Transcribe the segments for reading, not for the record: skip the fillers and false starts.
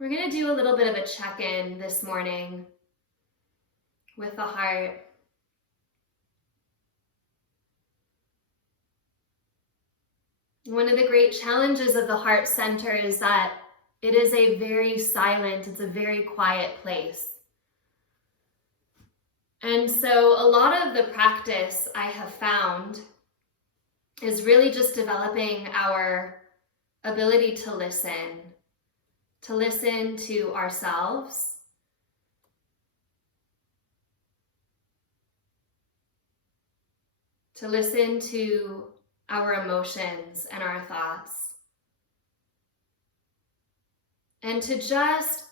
We're going to do a little bit of a check-in this morning with the heart. One of the great challenges of the heart center is that it is a very silent, it's a very quiet place. And so a lot of the practice I have found is really just developing our ability to listen to ourselves, to listen to our emotions and our thoughts, and to just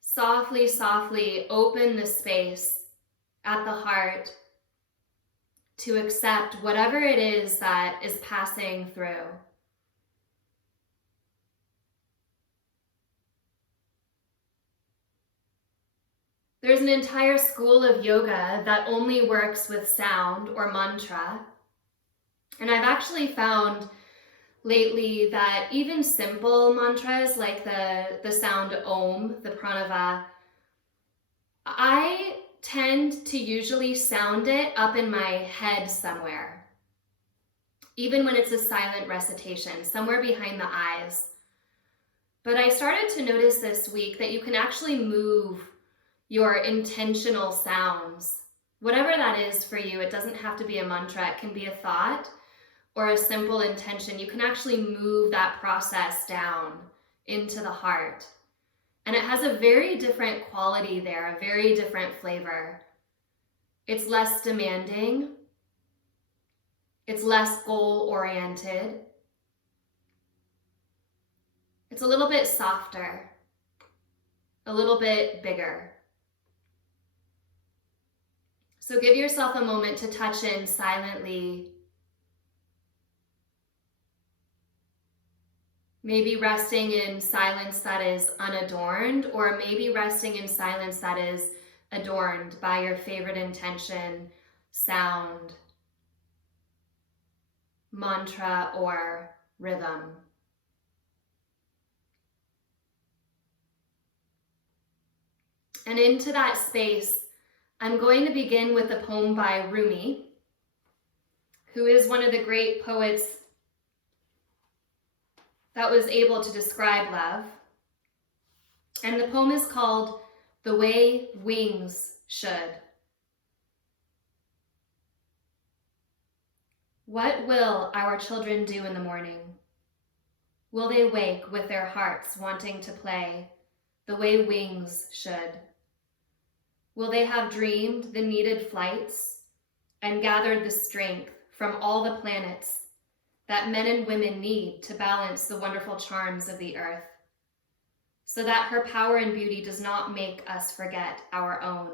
softly, softly open the space at the heart to accept whatever it is that is passing through. There's an entire school of yoga that only works with sound or mantra. And I've actually found lately that even simple mantras like the sound Om, the pranava, I tend to usually sound it up in my head somewhere, even when it's a silent recitation, somewhere behind the eyes. But I started to notice this week that you can actually move your intentional sounds, whatever that is for you. It doesn't have to be a mantra. It can be a thought or a simple intention. You can actually move that process down into the heart. And it has a very different quality there, a very different flavor. It's less demanding. It's less goal-oriented. It's a little bit softer, a little bit bigger. So give yourself a moment to touch in silently. Maybe resting in silence that is unadorned, or maybe resting in silence that is adorned by your favorite intention, sound, mantra, or rhythm. And into that space, I'm going to begin with a poem by Rumi, who is one of the great poets that was able to describe love. And the poem is called The Way Wings Should. What will our children do in the morning? Will they wake with their hearts wanting to play the way wings should? Will they have dreamed the needed flights and gathered the strength from all the planets that men and women need to balance the wonderful charms of the earth, so that her power and beauty does not make us forget our own?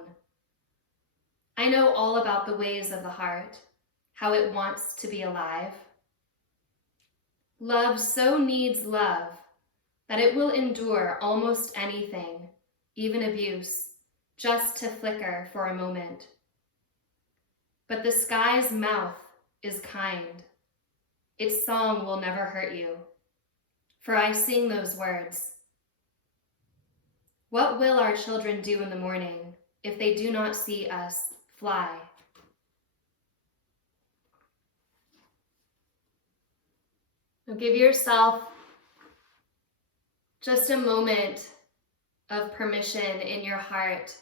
I know all about the ways of the heart, how it wants to be alive. Love so needs love that it will endure almost anything, even abuse, just to flicker for a moment. But the sky's mouth is kind. Its song will never hurt you, for I sing those words. What will our children do in the morning if they do not see us fly? Now give yourself just a moment of permission in your heart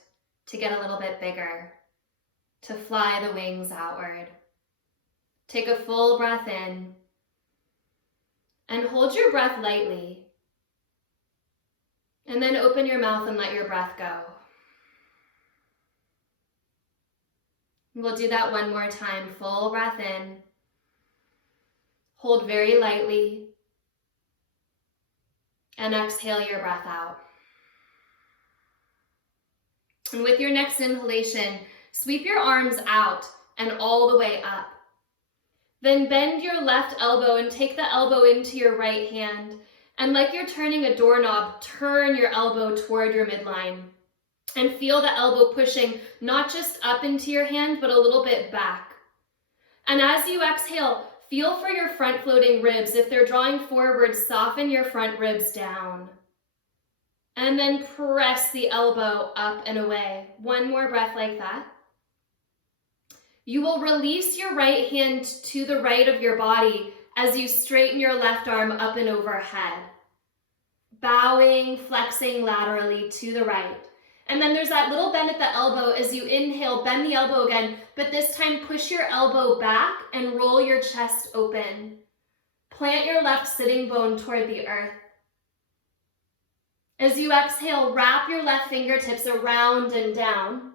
to get a little bit bigger, to fly the wings outward. Take a full breath in and hold your breath lightly. And then open your mouth and let your breath go. We'll do that one more time. Full breath in. Hold very lightly. And exhale your breath out. And with your next inhalation, sweep your arms out and all the way up. Then bend your left elbow and take the elbow into your right hand. And like you're turning a doorknob, turn your elbow toward your midline. And feel the elbow pushing not just up into your hand, but a little bit back. And as you exhale, feel for your front floating ribs. If they're drawing forward, soften your front ribs down. And then press the elbow up and away. One more breath like that. You will release your right hand to the right of your body as you straighten your left arm up and overhead. Bowing, flexing laterally to the right. And then there's that little bend at the elbow. As you inhale, bend the elbow again, but this time push your elbow back and roll your chest open. Plant your left sitting bone toward the earth. As you exhale, wrap your left fingertips around and down.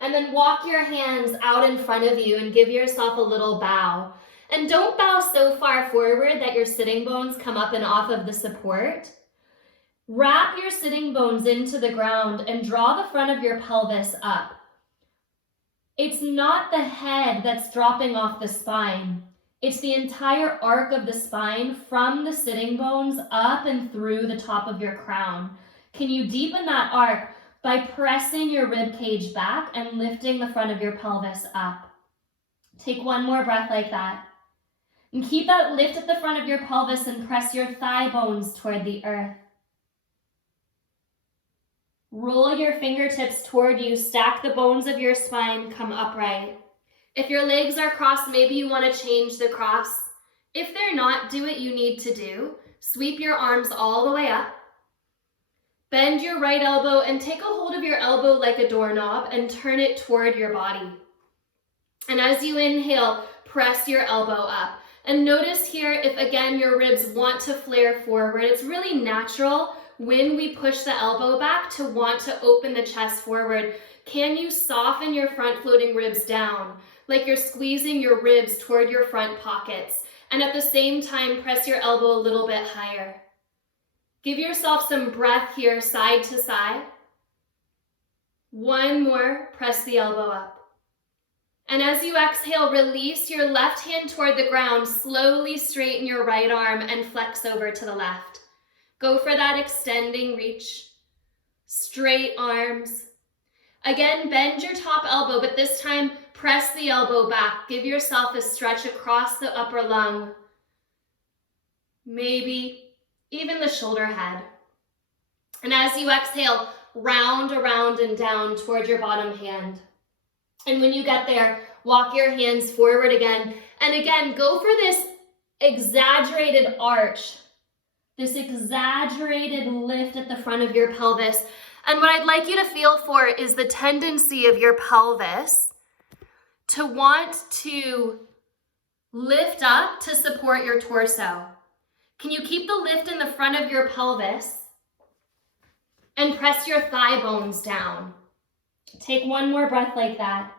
And then walk your hands out in front of you and give yourself a little bow. And don't bow so far forward that your sitting bones come up and off of the support. Wrap your sitting bones into the ground and draw the front of your pelvis up. It's not the head that's dropping off the spine. It's the entire arc of the spine from the sitting bones up and through the top of your crown. Can you deepen that arc by pressing your rib cage back and lifting the front of your pelvis up? Take one more breath like that. And keep that lift at the front of your pelvis and press your thigh bones toward the earth. Roll your fingertips toward you, stack the bones of your spine, come upright. If your legs are crossed, maybe you want to change the cross. If they're not, do what you need to do. Sweep your arms all the way up. Bend your right elbow and take a hold of your elbow like a doorknob and turn it toward your body. And as you inhale, press your elbow up. And notice here, if again your ribs want to flare forward, it's really natural when we push the elbow back to want to open the chest forward. Can you soften your front floating ribs down, like you're squeezing your ribs toward your front pockets, and at the same time press your elbow a little bit higher. Give yourself some breath here, side to side. One more, press the elbow up. And as you exhale, release your left hand toward the ground, slowly straighten your right arm and flex over to the left. Go for that extending reach. Straight arms. Again, bend your top elbow, but this time press the elbow back. Give yourself a stretch across the upper lung. Maybe even the shoulder head. And as you exhale, round around and down toward your bottom hand. And when you get there, walk your hands forward again. And again, go for this exaggerated arch. This exaggerated lift at the front of your pelvis. And what I'd like you to feel for is the tendency of your pelvis to want to lift up to support your torso. Can you keep the lift in the front of your pelvis and press your thigh bones down? Take one more breath like that.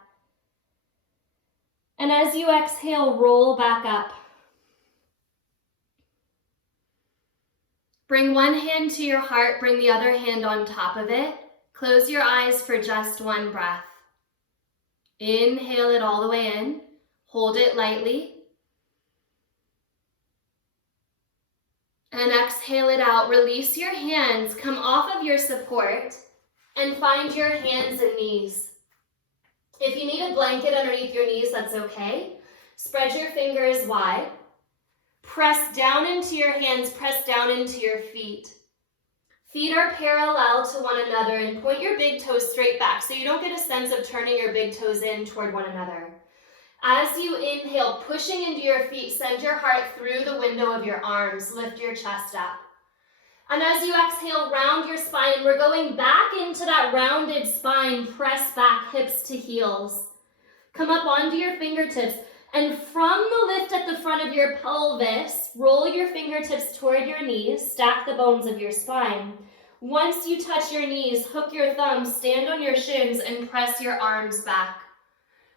And as you exhale, roll back up. Bring one hand to your heart, bring the other hand on top of it. Close your eyes for just one breath. Inhale it all the way in. Hold it lightly. And exhale it out. Release your hands, come off of your support, and find your hands and knees. If you need a blanket underneath your knees, that's okay. Spread your fingers wide. Press down into your hands, press down into your feet. Feet are parallel to one another and point your big toes straight back so you don't get a sense of turning your big toes in toward one another. As you inhale, pushing into your feet, send your heart through the window of your arms, lift your chest up. And as you exhale, round your spine. We're going back into that rounded spine, press back, hips to heels. Come up onto your fingertips. And from the lift at the front of your pelvis, roll your fingertips toward your knees, stack the bones of your spine. Once you touch your knees, hook your thumbs, stand on your shins, and press your arms back.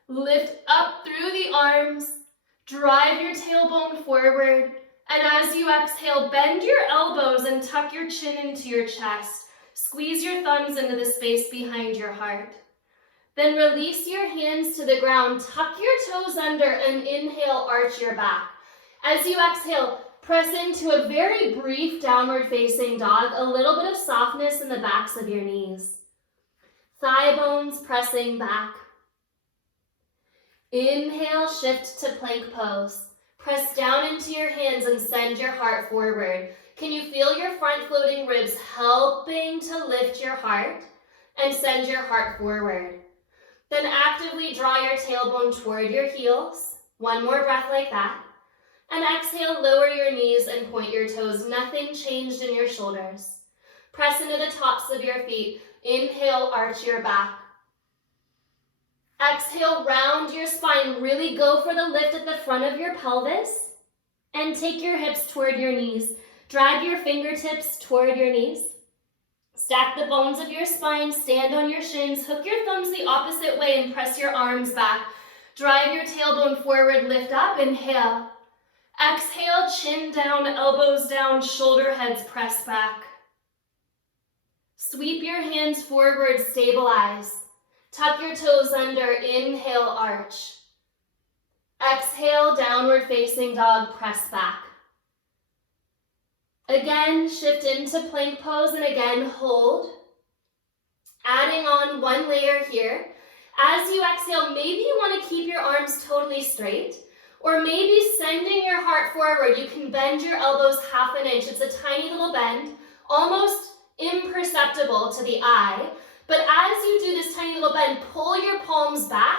Lift up through the arms, drive your tailbone forward, and as you exhale, bend your elbows and tuck your chin into your chest. Squeeze your thumbs into the space behind your heart. Then release your hands to the ground, tuck your toes under, and inhale, arch your back. As you exhale, press into a very brief downward facing dog, a little bit of softness in the backs of your knees. Thigh bones pressing back. Inhale, shift to plank pose. Press down into your hands and send your heart forward. Can you feel your front floating ribs helping to lift your heart and send your heart forward? Then actively draw your tailbone toward your heels. One more breath like that. And exhale, lower your knees and point your toes. Nothing changed in your shoulders. Press into the tops of your feet. Inhale, arch your back. Exhale, round your spine. Really go for the lift at the front of your pelvis. And take your hips toward your knees. Drag your fingertips toward your knees. Stack the bones of your spine. Stand on your shins. Hook your thumbs the opposite way and press your arms back. Drive your tailbone forward. Lift up. Inhale. Exhale, chin down, elbows down, shoulder heads press back. Sweep your hands forward, stabilize. Tuck your toes under, inhale, arch. Exhale, downward facing dog, press back. Again, shift into plank pose and again, hold. Adding on one layer here. As you exhale, maybe you want to keep your arms totally straight. Or maybe sending your heart forward, you can bend your elbows half an inch. It's a tiny little bend, almost imperceptible to the eye. But as you do this tiny little bend, pull your palms back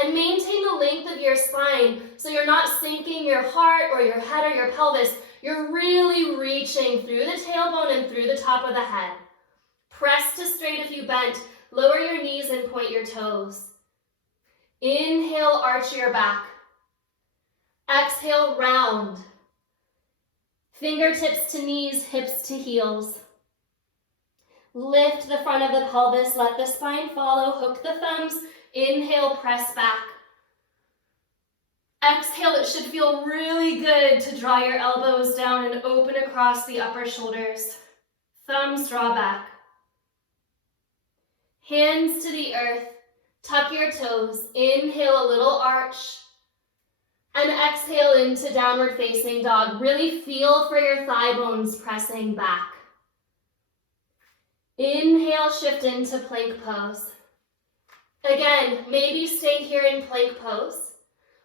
and maintain the length of your spine so you're not sinking your heart or your head or your pelvis. You're really reaching through the tailbone and through the top of the head. Press to straight if you bent. Lower your knees and point your toes. Inhale, arch your back. Exhale, round. Fingertips to knees, hips to heels. Lift the front of the pelvis, let the spine follow, hook the thumbs. Inhale, press back. Exhale, it should feel really good to draw your elbows down and open across the upper shoulders. Thumbs draw back. Hands to the earth, tuck your toes. Inhale, a little arch. And exhale into downward facing dog. Really feel for your thigh bones pressing back. Inhale, shift into plank pose. Again, maybe stay here in plank pose.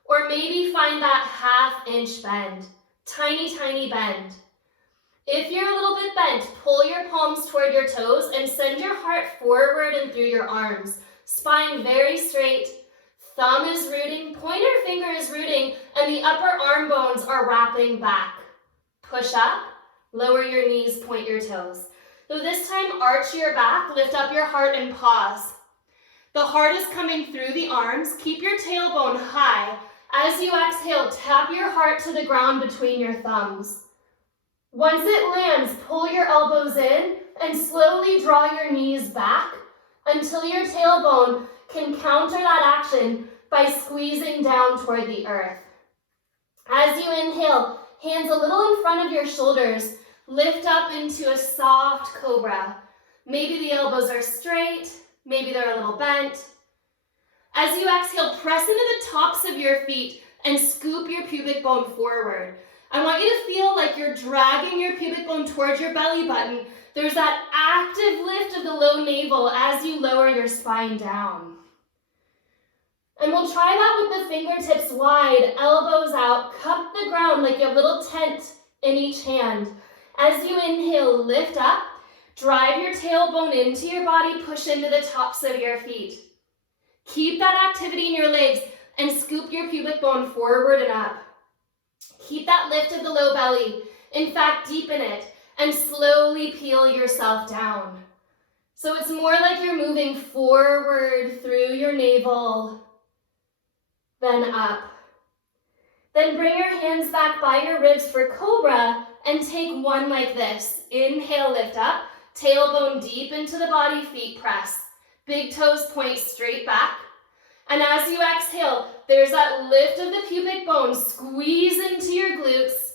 Or maybe find that half-inch bend. Tiny, tiny bend. If you're a little bit bent, pull your palms toward your toes and send your heart forward and through your arms. Spine very straight. Thumb is rooting, pointer finger is rooting, and the upper arm bones are wrapping back. Push up, lower your knees, point your toes. So this time, arch your back, lift up your heart and pause. The heart is coming through the arms. Keep your tailbone high. As you exhale, tap your heart to the ground between your thumbs. Once it lands, pull your elbows in and slowly draw your knees back until your tailbone can counter that action by squeezing down toward the earth. As you inhale, hands a little in front of your shoulders, lift up into a soft cobra. Maybe the elbows are straight, maybe they're a little bent. As you exhale, press into the tops of your feet and scoop your pubic bone forward. I want you to feel like you're dragging your pubic bone towards your belly button. There's that active lift of the low navel as you lower your spine down. And we'll try that with the fingertips wide, elbows out, cup the ground like you have a little tent in each hand. As you inhale, lift up, drive your tailbone into your body, push into the tops of your feet. Keep that activity in your legs and scoop your pubic bone forward and up. Keep that lift of the low belly. In fact, deepen it and slowly peel yourself down. So it's more like you're moving forward through your navel, then up. Then bring your hands back by your ribs for cobra and take one like this. Inhale, lift up, tailbone deep into the body, feet press. Big toes point straight back. And as you exhale, there's that lift of the pubic bone. Squeeze into your glutes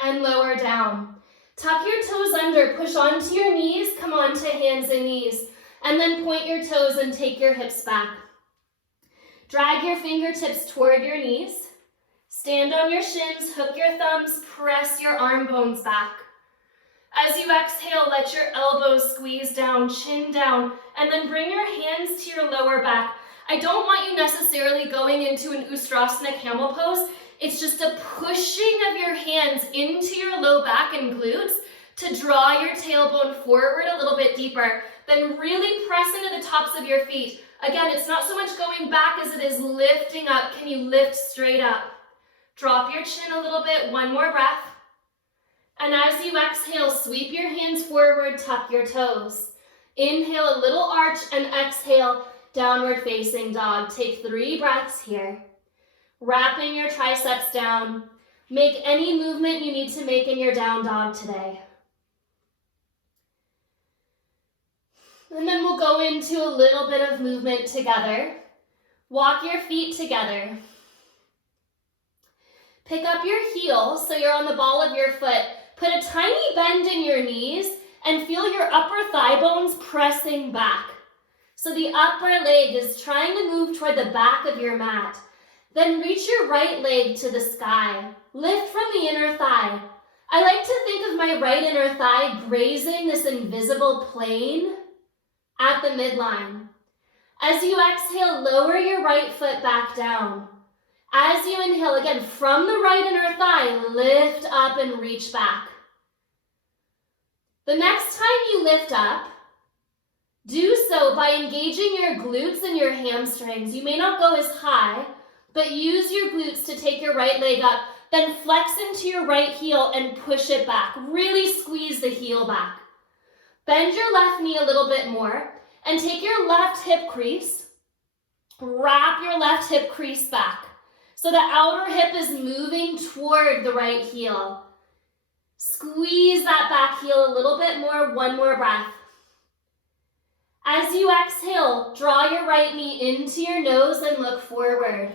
and lower down. Tuck your toes under, push onto your knees, come onto hands and knees, and then point your toes and take your hips back. Drag your fingertips toward your knees. Stand on your shins, hook your thumbs, press your arm bones back. As you exhale, let your elbows squeeze down, chin down, and then bring your hands to your lower back. I don't want you necessarily going into an Ustrasana camel pose. It's just a pushing of your hands into your low back and glutes to draw your tailbone forward a little bit deeper. Then really press into the tops of your feet. Again, it's not so much going back as it is lifting up. Can you lift straight up? Drop your chin a little bit, one more breath. And as you exhale, sweep your hands forward, tuck your toes. Inhale a little arch and exhale, downward facing dog. Take 3 breaths here. Wrapping your triceps down. Make any movement you need to make in your down dog today. And then we'll go into a little bit of movement together. Walk your feet together. Pick up your heels so you're on the ball of your foot. Put a tiny bend in your knees and feel your upper thigh bones pressing back. So the upper leg is trying to move toward the back of your mat. Then reach your right leg to the sky. Lift from the inner thigh. I like to think of my right inner thigh grazing this invisible plane at the midline. As you exhale, lower your right foot back down. As you inhale, again, from the right inner thigh, lift up and reach back. The next time you lift up, do so by engaging your glutes and your hamstrings. You may not go as high, but use your glutes to take your right leg up. Then flex into your right heel and push it back. Really squeeze the heel back. Bend your left knee a little bit more and take your left hip crease. Wrap your left hip crease back. So the outer hip is moving toward the right heel. Squeeze that back heel a little bit more, one more breath. As you exhale, draw your right knee into your nose and look forward.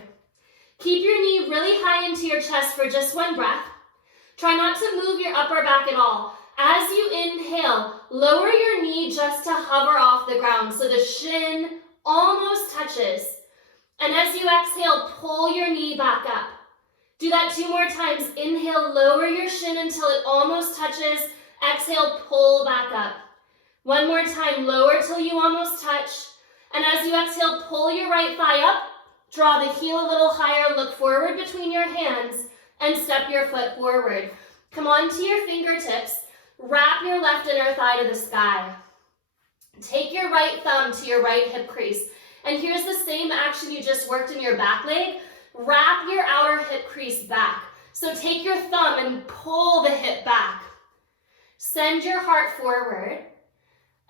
Keep your knee really high into your chest for just one breath. Try not to move your upper back at all. As you inhale, lower your knee just to hover off the ground so the shin almost touches. And as you exhale, pull your knee back up. Do that 2 more times. Inhale, lower your shin until it almost touches. Exhale, pull back up. 1 more time, lower till you almost touch. And as you exhale, pull your right thigh up. Draw the heel a little higher, look forward between your hands, and step your foot forward. Come onto your fingertips. Wrap your left inner thigh to the sky. Take your right thumb to your right hip crease. And here's the same action you just worked in your back leg. Wrap your outer hip crease back. So take your thumb and pull the hip back. Send your heart forward.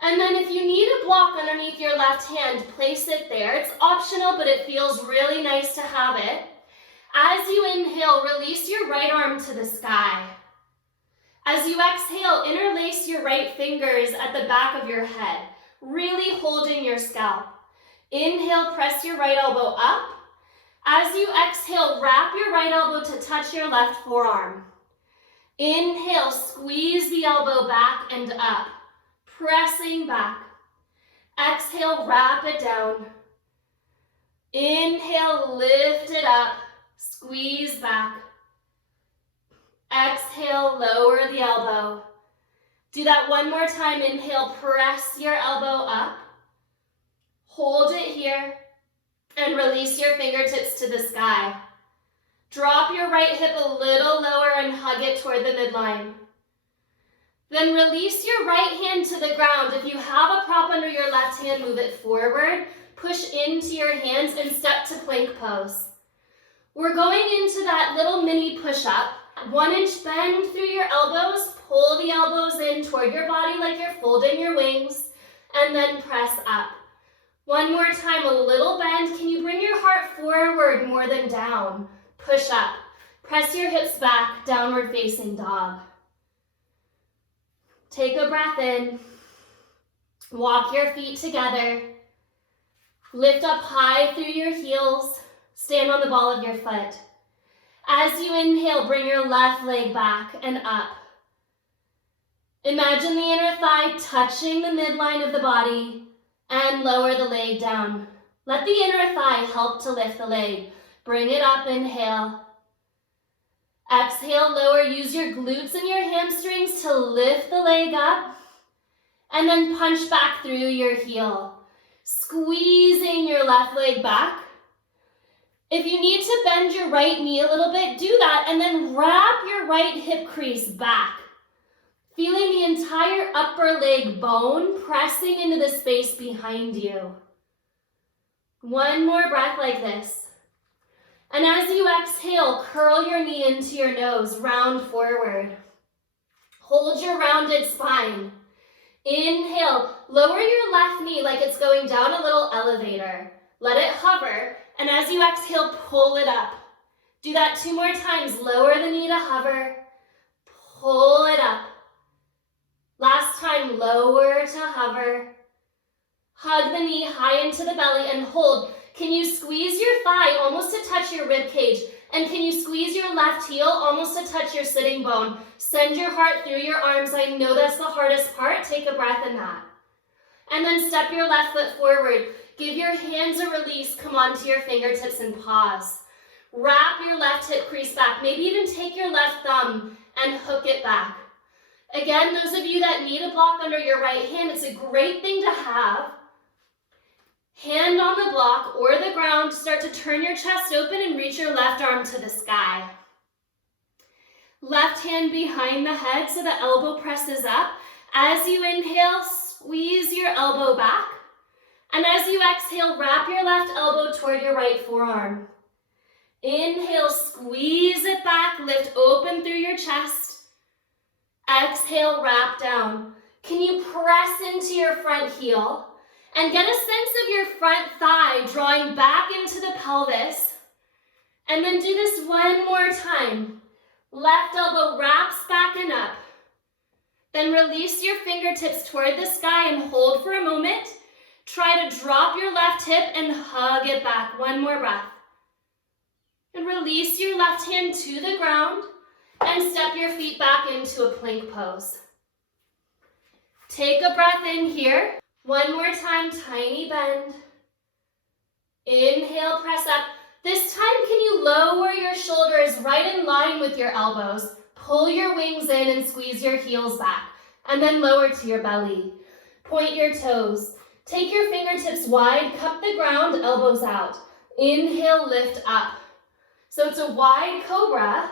And then if you need a block underneath your left hand, place it there. It's optional, but it feels really nice to have it. As you inhale, release your right arm to the sky. As you exhale, interlace your right fingers at the back of your head, really holding your scalp. Inhale, press your right elbow up. As you exhale, wrap your right elbow to touch your left forearm. Inhale, squeeze the elbow back and up, pressing back. Exhale, wrap it down. Inhale, lift it up, squeeze back. Exhale, lower the elbow. Do that 1 more time. Inhale, press your elbow up. Hold it here and release your fingertips to the sky. Drop your right hip a little lower and hug it toward the midline. Then release your right hand to the ground. If you have a prop under your left hand, move it forward. Push into your hands and step to plank pose. We're going into that little mini push-up. 1-inch bend through your elbows. Pull the elbows in toward your body like you're folding your wings. And then press up. 1 more time, a little bend. Can you bring your heart forward more than down? Push up. Press your hips back, downward facing dog. Take a breath in. Walk your feet together. Lift up high through your heels. Stand on the ball of your foot. As you inhale, bring your left leg back and up. Imagine the inner thigh touching the midline of the body and lower the leg down. Let the inner thigh help to lift the leg. Bring it up, inhale. Exhale, lower. Use your glutes and your hamstrings to lift the leg up. And then punch back through your heel. Squeezing your left leg back. If you need to bend your right knee a little bit, do that. And then wrap your right hip crease back. feeling the entire upper leg bone pressing into the space behind you. One more breath like this. And as you exhale, curl your knee into your nose, round forward. Hold your rounded spine. Inhale, lower your left knee like it's going down a little elevator. Let it hover, and as you exhale, pull it up. Do that 2 more times. Lower the knee to hover. Pull it up. Last time, lower to hover. Hug the knee high into the belly and hold. Can you squeeze your thigh almost to touch your rib cage? And can you squeeze your left heel almost to touch your sitting bone? Send your heart through your arms. I know that's the hardest part. Take a breath in that. And then step your left foot forward. Give your hands a release. Come onto your fingertips and pause. Wrap your left hip crease back. Maybe even take your left thumb and hook it back. Again, those of you that need a block under your right hand, it's a great thing to have. Hand on the block or the ground. Start to turn your chest open and reach your left arm to the sky. Left hand behind the head so the elbow presses up. As you inhale, squeeze your elbow back. And as you exhale, wrap your left elbow toward your right forearm. Inhale, squeeze it back, lift open through your chest. Exhale, wrap down. Can you press into your front heel and get a sense of your front thigh drawing back into the pelvis? And then do this one more time. Left elbow wraps back and up. Then release your fingertips toward the sky and hold for a moment. Try to drop your left hip and hug it back. One more breath. And release your left hand to the ground and step your feet back into a plank pose. Take a breath in here. One more time, tiny bend. Inhale, press up. This time, can you lower your shoulders right in line with your elbows? Pull your wings in and squeeze your heels back. And then lower to your belly. Point your toes. Take your fingertips wide, cup the ground, elbows out. Inhale, lift up. So it's a wide cobra.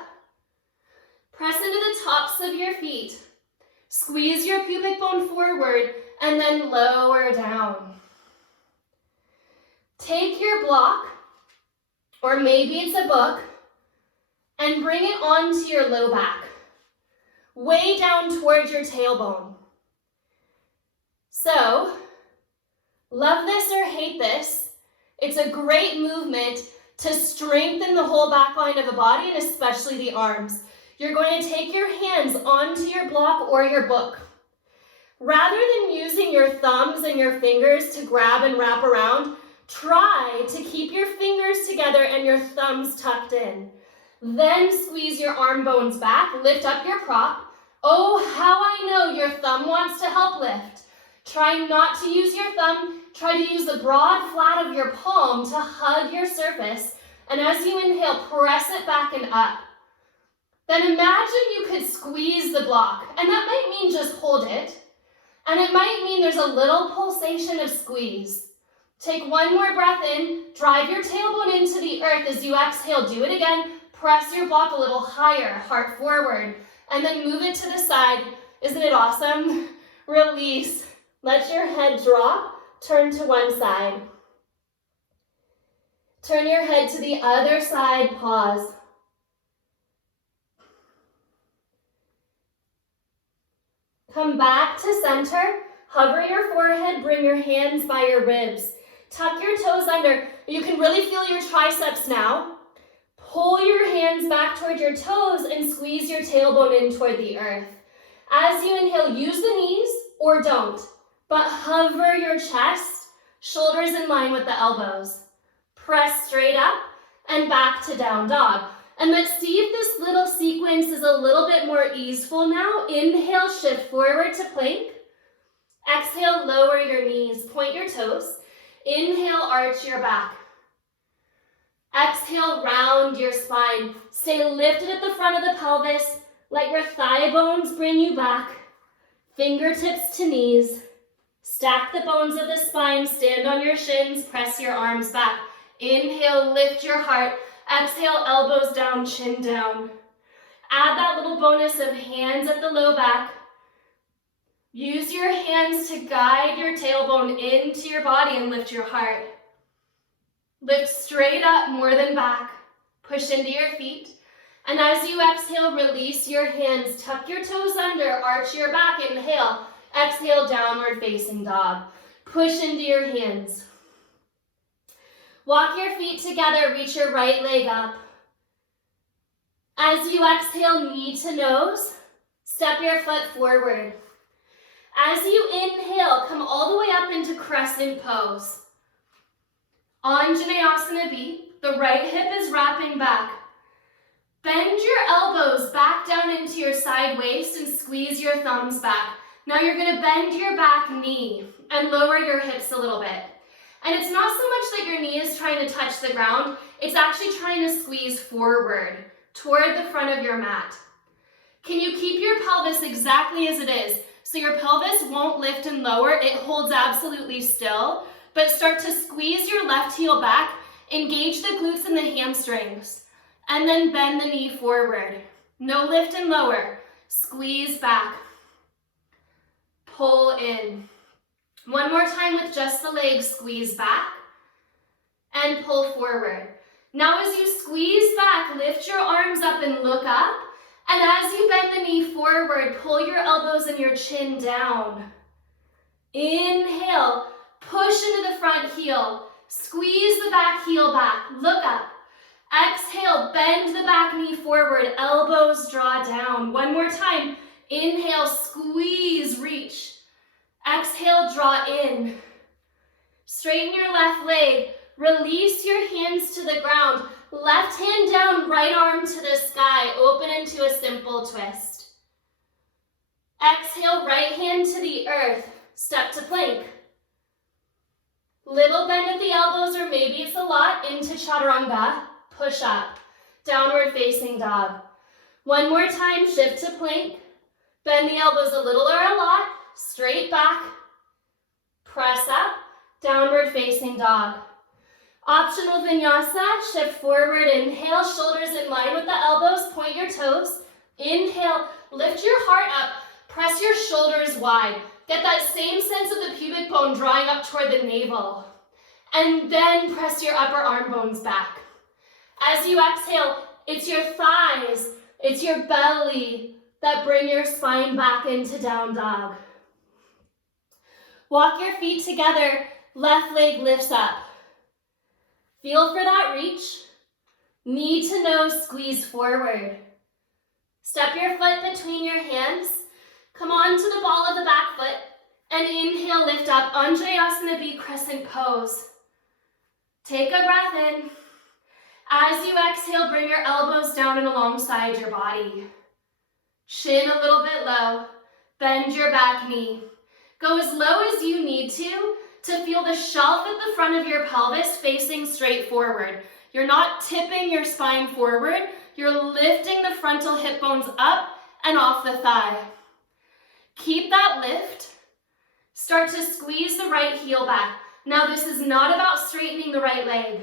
Press into the tops of your feet. Squeeze your pubic bone forward and then lower down. Take your block, or maybe it's a book, and bring it onto your low back, way down towards your tailbone. So, love this or hate this, it's a great movement to strengthen the whole back line of the body and especially the arms. You're going to take your hands onto your block or your book. Rather than using your thumbs and your fingers to grab and wrap around, try to keep your fingers together and your thumbs tucked in. Then squeeze your arm bones back, lift up your prop. Oh, how I know your thumb wants to help lift. Try not to use your thumb. Try to use the broad flat of your palm to hug your surface. And as you inhale, press it back and up. Then imagine you could squeeze the block. And that might mean just hold it. And it might mean there's a little pulsation of squeeze. Take one more breath in. Drive your tailbone into the earth as you exhale. Do it again. Press your block a little higher, heart forward. And then move it to the side. Isn't it awesome? Release. Let your head drop. Turn to one side. Turn your head to the other side. Pause. Come back to center. Hover your forehead. Bring your hands by your ribs. Tuck your toes under. You can really feel your triceps now. Pull your hands back toward your toes and squeeze your tailbone in toward the earth. As you inhale, use the knees or don't, but hover your chest, shoulders in line with the elbows. Press straight up and back to down dog. And let's see if this little sequence is a little bit more easeful now. Inhale, shift forward to plank. Exhale, lower your knees, point your toes. Inhale, arch your back. Exhale, round your spine. Stay lifted at the front of the pelvis. Let your thigh bones bring you back. Fingertips to knees. Stack the bones of the spine. Stand on your shins. Press your arms back. Inhale, lift your heart. Exhale, elbows down, chin down. Add that little bonus of hands at the low back. Use your hands to guide your tailbone into your body and lift your heart. Lift straight up more than back. Push into your feet. And as you exhale, release your hands. Tuck your toes under, arch your back. Inhale. Exhale, downward facing dog. Push into your hands. Walk your feet together, reach your right leg up. As you exhale, knee to nose, step your foot forward. As you inhale, come all the way up into crescent pose. Anjaneyasana B, the right hip is wrapping back. Bend your elbows back down into your side waist and squeeze your thumbs back. Now you're going to bend your back knee and lower your hips a little bit. And it's not so much that your knee is trying to touch the ground, it's actually trying to squeeze forward toward the front of your mat. Can you keep your pelvis exactly as it is? So your pelvis won't lift and lower, it holds absolutely still, but start to squeeze your left heel back, engage the glutes and the hamstrings, and then bend the knee forward. No lift and lower, squeeze back, pull in. One more time with just the legs, squeeze back and pull forward. Now as you squeeze back, lift your arms up and look up. And as you bend the knee forward, pull your elbows and your chin down. Inhale, push into the front heel. Squeeze the back heel back, look up. Exhale, bend the back knee forward, elbows draw down. One more time. Inhale, squeeze, reach. Exhale, draw in. Straighten your left leg. Release your hands to the ground. Left hand down, right arm to the sky. Open into a simple twist. Exhale, right hand to the earth. Step to plank. Little bend at the elbows, or maybe it's a lot, into chaturanga. Push up. Downward facing dog. One more time, shift to plank. Bend the elbows a little or a lot. Straight back, press up, downward facing dog. Optional vinyasa, shift forward, inhale, shoulders in line with the elbows, point your toes. Inhale, lift your heart up, press your shoulders wide. Get that same sense of the pubic bone drawing up toward the navel. And then press your upper arm bones back. As you exhale, it's your thighs, it's your belly that bring your spine back into down dog. Walk your feet together, left leg lifts up. Feel for that reach. Knee to nose, squeeze forward. Step your foot between your hands. Come on to the ball of the back foot and inhale, lift up. Anjaneyasana B, crescent pose. Take a breath in. As you exhale, bring your elbows down and alongside your body. Chin a little bit low. Bend your back knee. Go as low as you need to feel the shelf at the front of your pelvis facing straight forward. You're not tipping your spine forward. You're lifting the frontal hip bones up and off the thigh. Keep that lift. Start to squeeze the right heel back. Now this is not about straightening the right leg.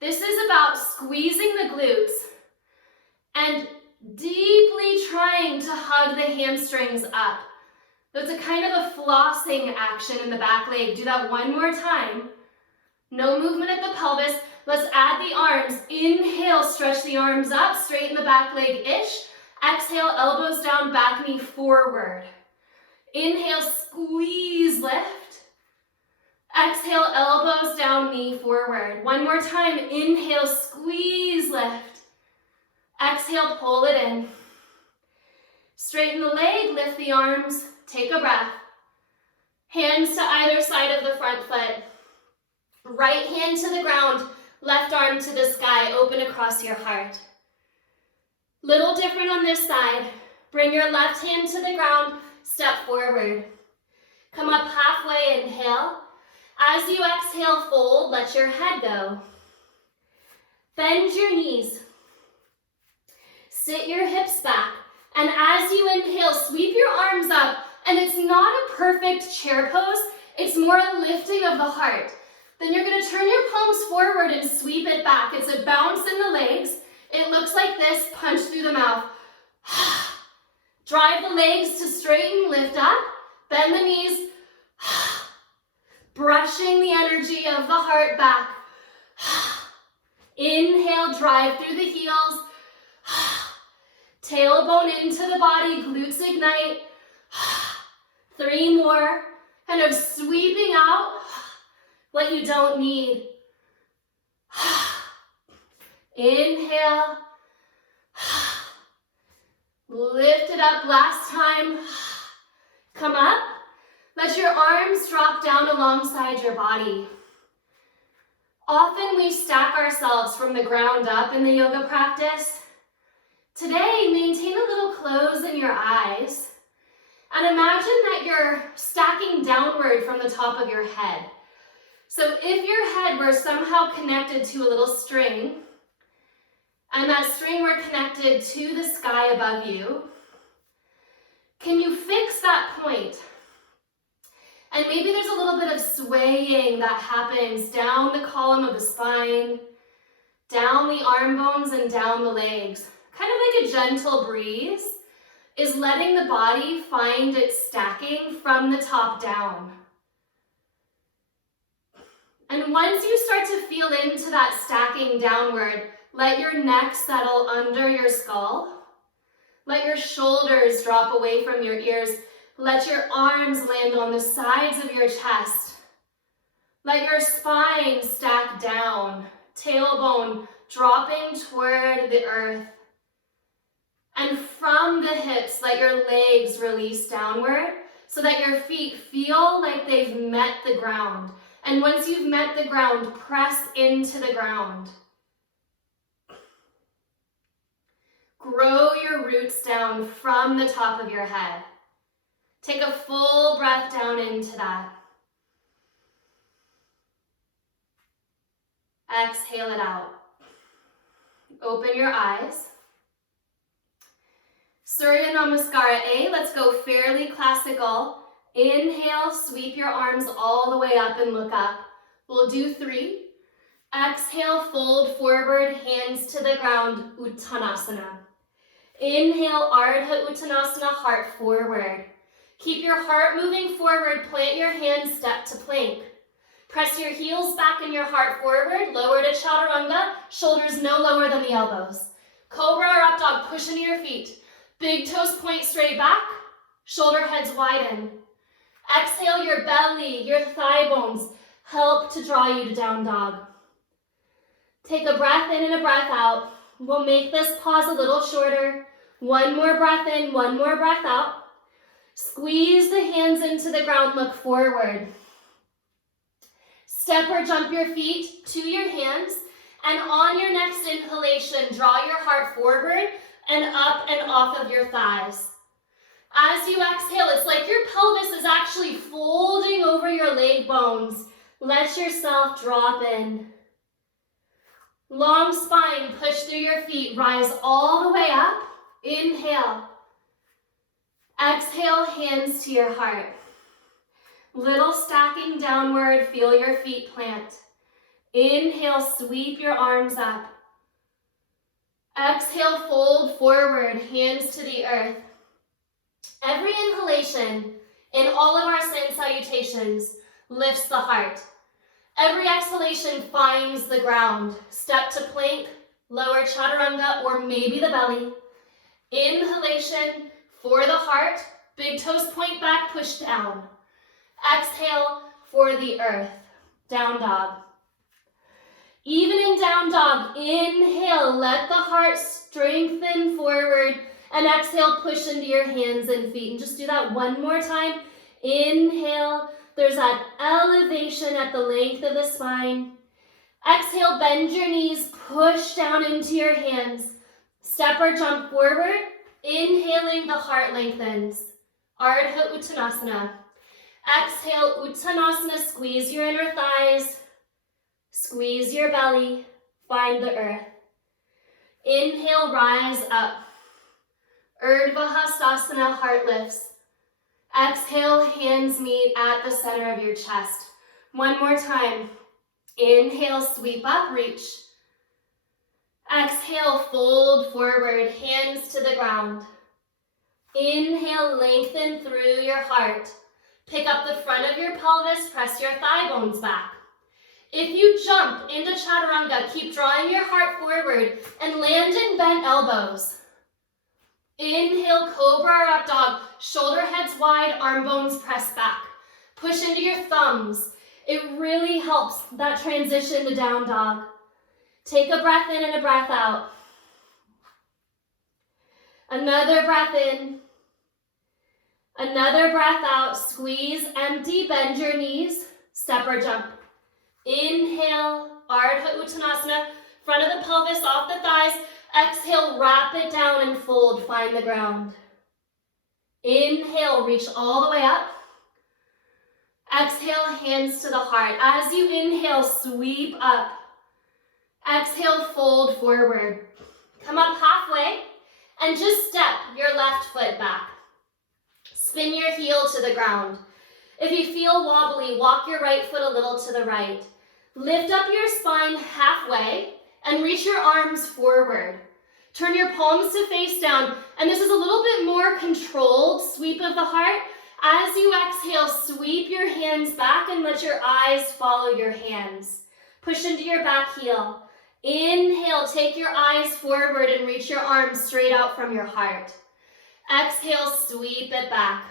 This is about squeezing the glutes and deeply trying to hug the hamstrings up. That's a kind of a flossing action in the back leg. Do that one more time. No movement at the pelvis. Let's add the arms. Inhale, stretch the arms up, straighten the back leg-ish. Exhale, elbows down, back knee forward. Inhale, squeeze, lift. Exhale, elbows down, knee forward. One more time. Inhale, squeeze, lift. Exhale, pull it in. Straighten the leg, lift the arms. Take a breath. Hands to either side of the front foot. Right hand to the ground, left arm to the sky, open across your heart. Little different on this side. Bring your left hand to the ground, step forward. Come up halfway, inhale. As you exhale, fold, let your head go. Bend your knees. Sit your hips back. And as you inhale, sweep your arms up. And it's not a perfect chair pose, it's more a lifting of the heart. Then you're going to turn your palms forward and sweep it back. It's a bounce in the legs. It looks like this, punch through the mouth. Drive the legs to straighten, lift up, Bend the knees. Brushing the energy of the heart back. Inhale, drive through the heels. Tailbone into the body, glutes ignite. 3 more. Kind of sweeping out what you don't need. Inhale. Lift it up last time. Come up. Let your arms drop down alongside your body. Often we stack ourselves from the ground up in the yoga practice. Today, maintain a little close in your eyes and imagine that you're stacking downward from the top of your head. So if your head were somehow connected to a little string, and that string were connected to the sky above you, can you fix that point? And maybe there's a little bit of swaying that happens down the column of the spine, down the arm bones and down the legs. Kind of like a gentle breeze is letting the body find its stacking from the top down. And once you start to feel into that stacking downward, let your neck settle under your skull. Let your shoulders drop away from your ears. Let your arms land on the sides of your chest. Let your spine stack down, tailbone dropping toward the earth. And from the hips, let your legs release downward so that your feet feel like they've met the ground. And once you've met the ground, press into the ground. Grow your roots down from the top of your head. Take a full breath down into that. Exhale it out. Open your eyes. Surya Namaskara A. Let's go fairly classical. Inhale, sweep your arms all the way up and look up. We'll do 3. Exhale, fold forward, hands to the ground, Uttanasana. Inhale, Ardha Uttanasana, heart forward. Keep your heart moving forward, plant your hands, step to plank. Press your heels back and your heart forward, lower to Chaturanga, shoulders no lower than the elbows. Cobra or up dog, push into your feet. Big toes point straight back, shoulder heads widen. Exhale, your belly, your thigh bones help to draw you to down dog. Take a breath in and a breath out. We'll make this pause a little shorter. 1 more breath in, 1 more breath out. Squeeze the hands into the ground, look forward. Step or jump your feet to your hands, and on your next inhalation, draw your heart forward and up and off of your thighs. As you exhale, it's like your pelvis is actually folding over your leg bones. Let yourself drop in. Long spine, push through your feet, rise all the way up. Inhale. Exhale, hands to your heart. Little stacking downward, feel your feet plant. Inhale, sweep your arms up. Exhale, fold forward, hands to the earth. Every inhalation in all of our sun salutations lifts the heart. Every exhalation finds the ground. Step to plank, lower chaturanga, or maybe the belly. Inhalation for the heart, big toes point back, push down. Exhale for the earth, down dog. Even in down dog, inhale, let the heart strengthen forward, and exhale, push into your hands and feet. And just do that 1 more time. Inhale, there's that elevation at the length of the spine. Exhale, bend your knees, push down into your hands. Step or jump forward. Inhaling, the heart lengthens. Ardha Uttanasana. Exhale, Uttanasana, squeeze your inner thighs. Squeeze your belly, find the earth. Inhale, rise up. Urdhva Hastasana, heart lifts. Exhale, hands meet at the center of your chest. 1 more time. Inhale, sweep up, reach. Exhale, fold forward, hands to the ground. Inhale, lengthen through your heart. Pick up the front of your pelvis, press your thigh bones back. If you jump into chaturanga, keep drawing your heart forward and land in bent elbows. Inhale, cobra or up dog. Shoulder heads wide, arm bones press back. Push into your thumbs. It really helps that transition to down dog. Take a breath in and a breath out. Another breath in. Another breath out. Squeeze, empty, bend your knees. Step or jump. Inhale, Ardha Uttanasana. Front of the pelvis off the thighs. Exhale, wrap it down and fold. Find the ground. Inhale, reach all the way up. Exhale, hands to the heart. As you inhale, sweep up. Exhale, fold forward. Come up halfway and just step your left foot back. Spin your heel to the ground. If you feel wobbly, walk your right foot a little to the right. Lift up your spine halfway and reach your arms forward. Turn your palms to face down, and this is a little bit more controlled sweep of the heart. As you exhale, sweep your hands back and let your eyes follow your hands. Push into your back heel. Inhale, take your eyes forward and reach your arms straight out from your heart. Exhale, sweep it back.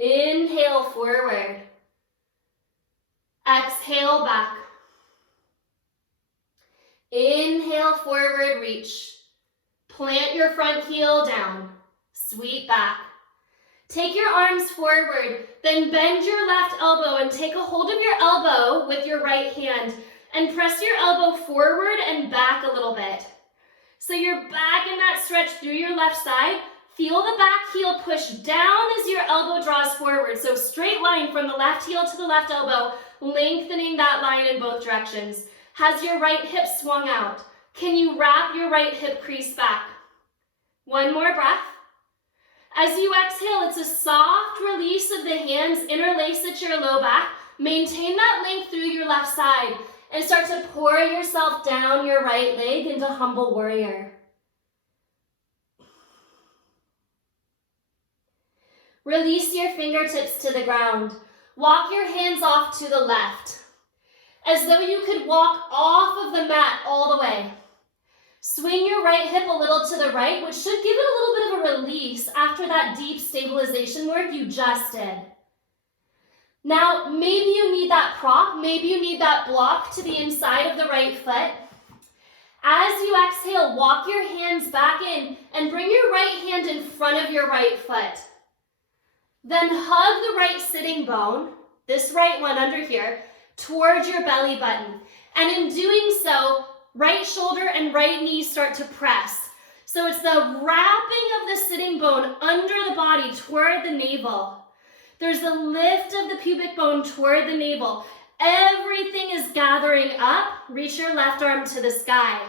Inhale, forward. Exhale, back. Inhale, forward, reach. Plant your front heel down. Sweep back. Take your arms forward, then bend your left elbow and take a hold of your elbow with your right hand and press your elbow forward and back a little bit. So you're back in that stretch through your left side. Feel the back heel push down as your elbow draws forward. So straight line from the left heel to the left elbow, lengthening that line in both directions. Has your right hip swung out? Can you wrap your right hip crease back? One more breath. As you exhale, it's a soft release of the hands, interlace at your low back. Maintain that length through your left side and start to pour yourself down your right leg into humble warrior. Release your fingertips to the ground. Walk your hands off to the left, as though you could walk off of the mat all the way. Swing your right hip a little to the right, which should give it a little bit of a release after that deep stabilization work you just did. Now, maybe you need that prop, maybe you need that block to the inside of the right foot. As you exhale, walk your hands back in and bring your right hand in front of your right foot. Then hug the right sitting bone, this right one under here, towards your belly button. And in doing so, right shoulder and right knee start to press. So it's the wrapping of the sitting bone under the body toward the navel. There's a lift of the pubic bone toward the navel. Everything is gathering up. Reach your left arm to the sky.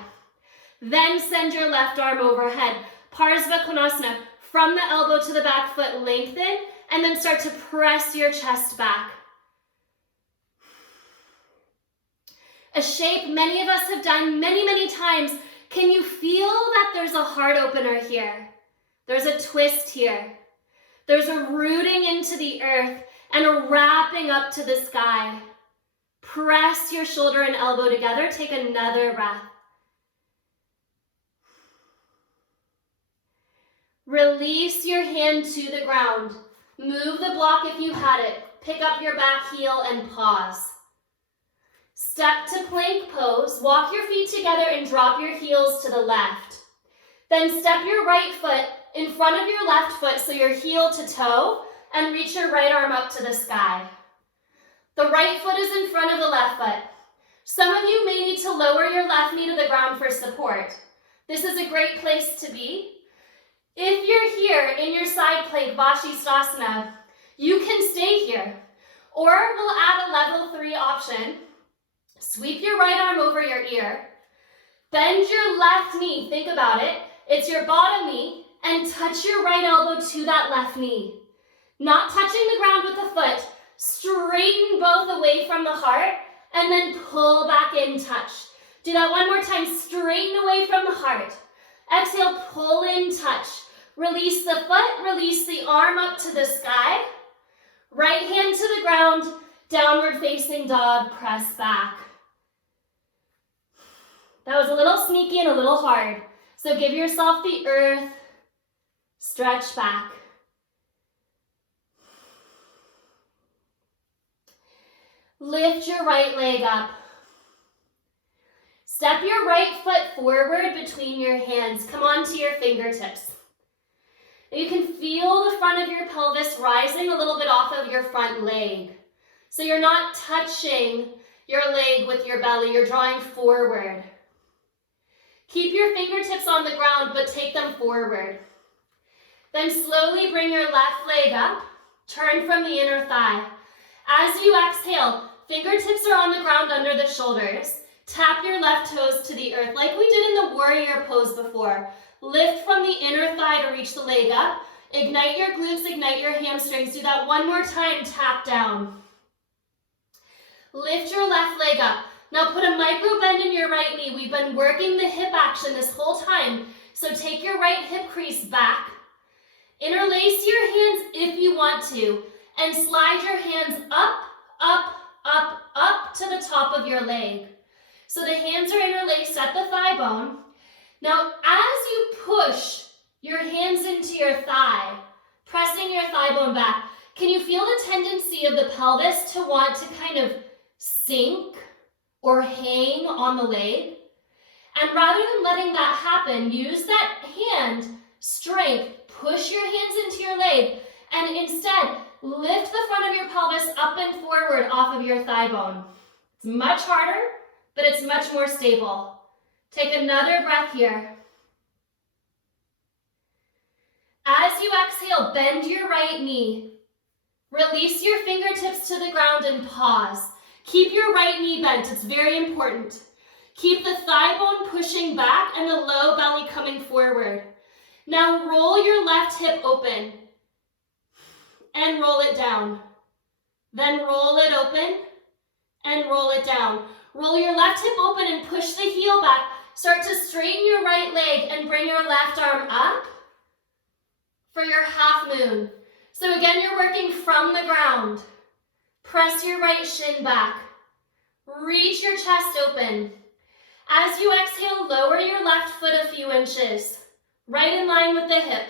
Then send your left arm overhead. Parsva Konasana. From the elbow to the back foot, lengthen, and then start to press your chest back. A shape many of us have done many, many times. Can you feel that there's a heart opener here? There's a twist here. There's a rooting into the earth and a wrapping up to the sky. Press your shoulder and elbow together. Take another breath. Release your hand to the ground. Move the block if you had it. Pick up your back heel and pause. Step to plank pose. Walk your feet together and drop your heels to the left. Then step your right foot in front of your left foot so you're heel to toe and reach your right arm up to the sky. The right foot is in front of the left foot. Some of you may need to lower your left knee to the ground for support. This is a great place to be. If you're here in your side plank, Vashisthasana, you can stay here. Or we'll add a level 3 option. Sweep your right arm over your ear. Bend your left knee, think about it. It's your bottom knee, and touch your right elbow to that left knee. Not touching the ground with the foot. Straighten both away from the heart, and then pull back in, touch. Do that one more time. Straighten away from the heart. Exhale, pull in, touch. Release the foot, release the arm up to the sky. Right hand to the ground, downward facing dog, press back. That was a little sneaky and a little hard. So give yourself the earth, stretch back. Lift your right leg up. Step your right foot forward between your hands. Come onto your fingertips. You can feel the front of your pelvis rising a little bit off of your front leg. So you're not touching your leg with your belly, you're drawing forward. Keep your fingertips on the ground, but take them forward. Then slowly bring your left leg up, turn from the inner thigh. As you exhale, fingertips are on the ground under the shoulders. Tap your left toes to the earth like we did in the warrior pose before. Lift from the inner thigh to reach the leg up. Ignite your glutes, ignite your hamstrings. Do that one more time, tap down. Lift your left leg up. Now put a micro bend in your right knee. We've been working the hip action this whole time. So take your right hip crease back. Interlace your hands if you want to. And slide your hands up, up, up, up to the top of your leg. So the hands are interlaced at the thigh bone. Now, as you push your hands into your thigh, pressing your thigh bone back, can you feel the tendency of the pelvis to want to kind of sink or hang on the leg? And rather than letting that happen, use that hand strength, push your hands into your leg, and instead lift the front of your pelvis up and forward off of your thigh bone. It's much harder, but it's much more stable. Take another breath here. As you exhale, bend your right knee. Release your fingertips to the ground and pause. Keep your right knee bent, it's very important. Keep the thigh bone pushing back and the low belly coming forward. Now roll your left hip open and roll it down. Then roll it open and roll it down. Roll your left hip open and push the heel back. Start to straighten your right leg and bring your left arm up for your half moon. So again, you're working from the ground. Press your right shin back. Reach your chest open. As you exhale, lower your left foot a few inches, right in line with the hip.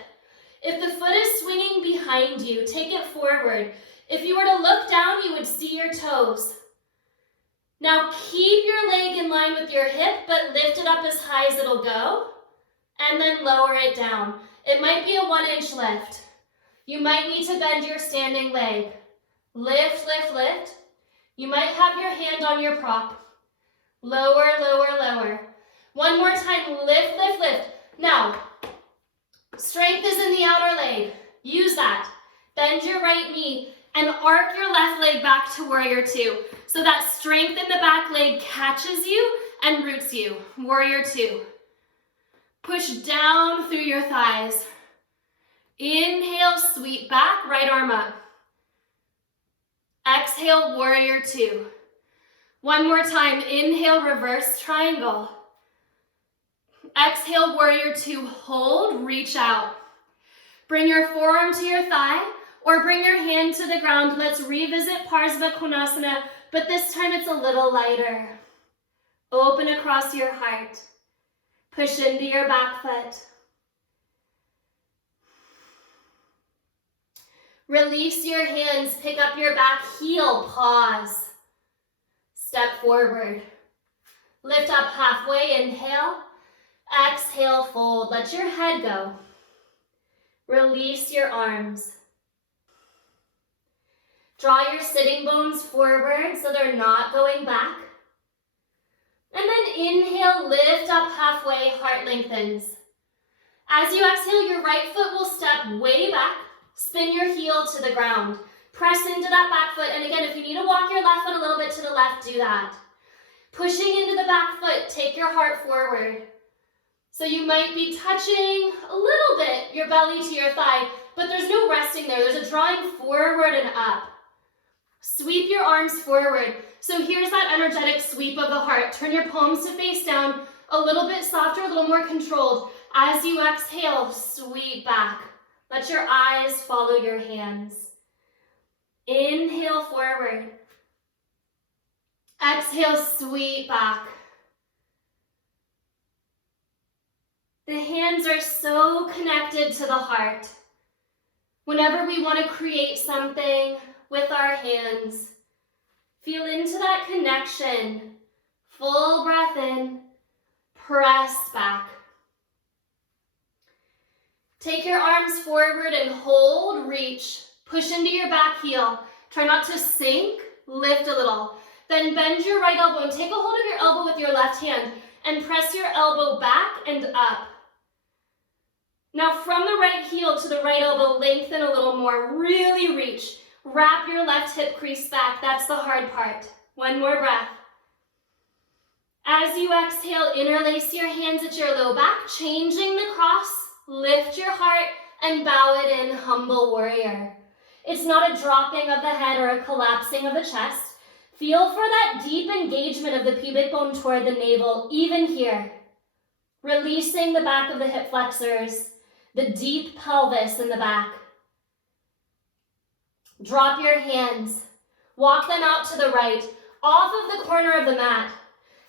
If the foot is swinging behind you, take it forward. If you were to look down, you would see your toes. Now keep your leg in line with your hip, but lift it up as high as it'll go, and then lower it down. It might be a 1-inch lift. You might need to bend your standing leg. Lift, lift, lift. You might have your hand on your prop. Lower, lower, lower. One more time, lift, lift, lift. Now, strength is in the outer leg. Use that. Bend your right knee and arc your left leg back to warrior two. So that strength in the back leg catches you and roots you. Warrior two. Push down through your thighs. Inhale, sweep back, right arm up. Exhale, warrior two. One more time, inhale, reverse triangle. Exhale, warrior two, hold, reach out. Bring your forearm to your thigh or bring your hand to the ground. Let's revisit Parsva Konasana, but this time it's a little lighter. Open across your heart. Push into your back foot. Release your hands, pick up your back heel, pause. Step forward. Lift up halfway, inhale. Exhale, fold. Let your head go. Release your arms. Draw your sitting bones forward so they're not going back. And then inhale, lift up halfway, heart lengthens. As you exhale, your right foot will step way back. Spin your heel to the ground. Press into that back foot. And again, if you need to walk your left foot a little bit to the left, do that. Pushing into the back foot, take your heart forward. So you might be touching a little bit your belly to your thigh, but there's no resting there. There's a drawing forward and up. Sweep your arms forward. So here's that energetic sweep of the heart. Turn your palms to face down, a little bit softer, a little more controlled. As you exhale, sweep back. Let your eyes follow your hands. Inhale forward. Exhale, sweep back. The hands are so connected to the heart. Whenever we want to create something with our hands, feel into that connection. Full breath in, press back. Take your arms forward and hold, reach. Push into your back heel. Try not to sink, lift a little. Then bend your right elbow and take a hold of your elbow with your left hand and press your elbow back and up. Now from the right heel to the right elbow, lengthen a little more, really reach. Wrap your left hip crease back, that's the hard part. One more breath. As you exhale, interlace your hands at your low back, changing the cross, lift your heart and bow it in, humble warrior. It's not a dropping of the head or a collapsing of the chest. Feel for that deep engagement of the pubic bone toward the navel, even here. Releasing the back of the hip flexors, the deep pelvis in the back. Drop your hands. Walk them out to the right, off of the corner of the mat.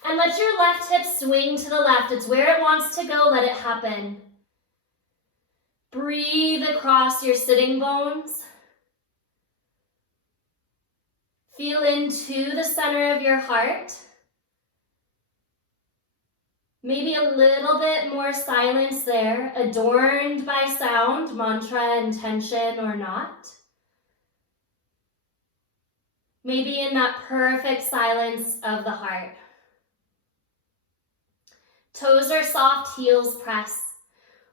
And let your left hip swing to the left. It's where it wants to go. Let it happen. Breathe across your sitting bones. Feel into the center of your heart. Maybe a little bit more silence there, adorned by sound, mantra, intention, or not. Maybe in that perfect silence of the heart. Toes are soft, heels press.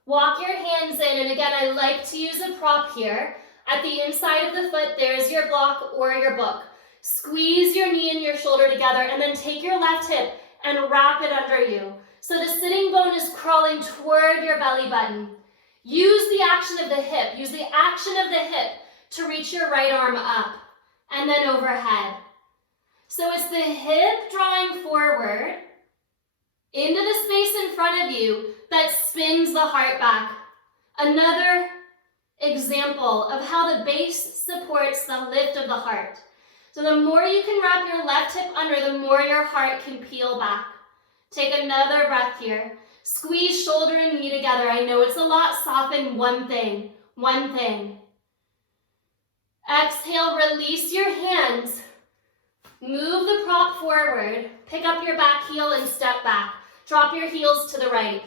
Walk your hands in, and again, I like to use a prop here. At the inside of the foot, there's your block or your book. Squeeze your knee and your shoulder together, and then take your left hip and wrap it under you. So the sitting bone is crawling toward your belly button. Use the action of the hip. Use the action of the hip to reach your right arm up and then overhead. So it's the hip drawing forward into the space in front of you that spins the heart back. Another example of how the base supports the lift of the heart. So the more you can wrap your left hip under, the more your heart can peel back. Take another breath here. Squeeze shoulder and knee together. I know it's a lot. Soften one thing. One thing. Exhale, release your hands. Move the prop forward. Pick up your back heel and step back. Drop your heels to the right.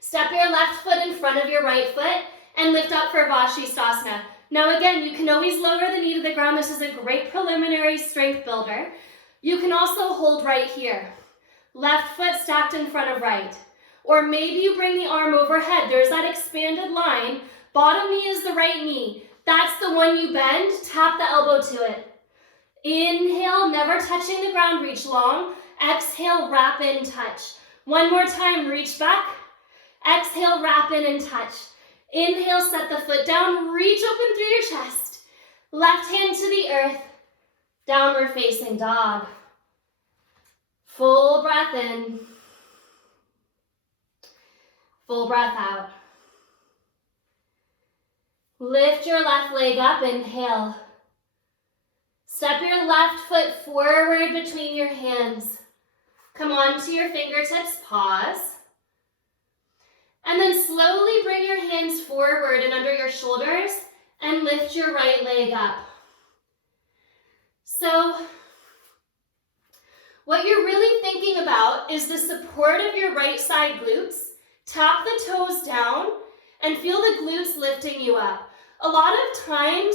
Step your left foot in front of your right foot and lift up for Vashisthasana. Now again, you can always lower the knee to the ground. This is a great preliminary strength builder. You can also hold right here. Left foot stacked in front of right. Or maybe you bring the arm overhead. There's that expanded line. Bottom knee is the right knee. That's the one you bend. Tap the elbow to it. Inhale, never touching the ground, reach long. Exhale, wrap in, touch. One more time, reach back. Exhale, wrap in and touch. Inhale, set the foot down, reach open through your chest. Left hand to the earth, downward facing dog. Full breath in. Full breath out. Lift your left leg up, inhale. Step your left foot forward between your hands. Come on to your fingertips, pause. And then slowly bring your hands forward and under your shoulders and lift your right leg up. So, what you're really thinking about is the support of your right side glutes. Tap the toes down and feel the glutes lifting you up. A lot of times,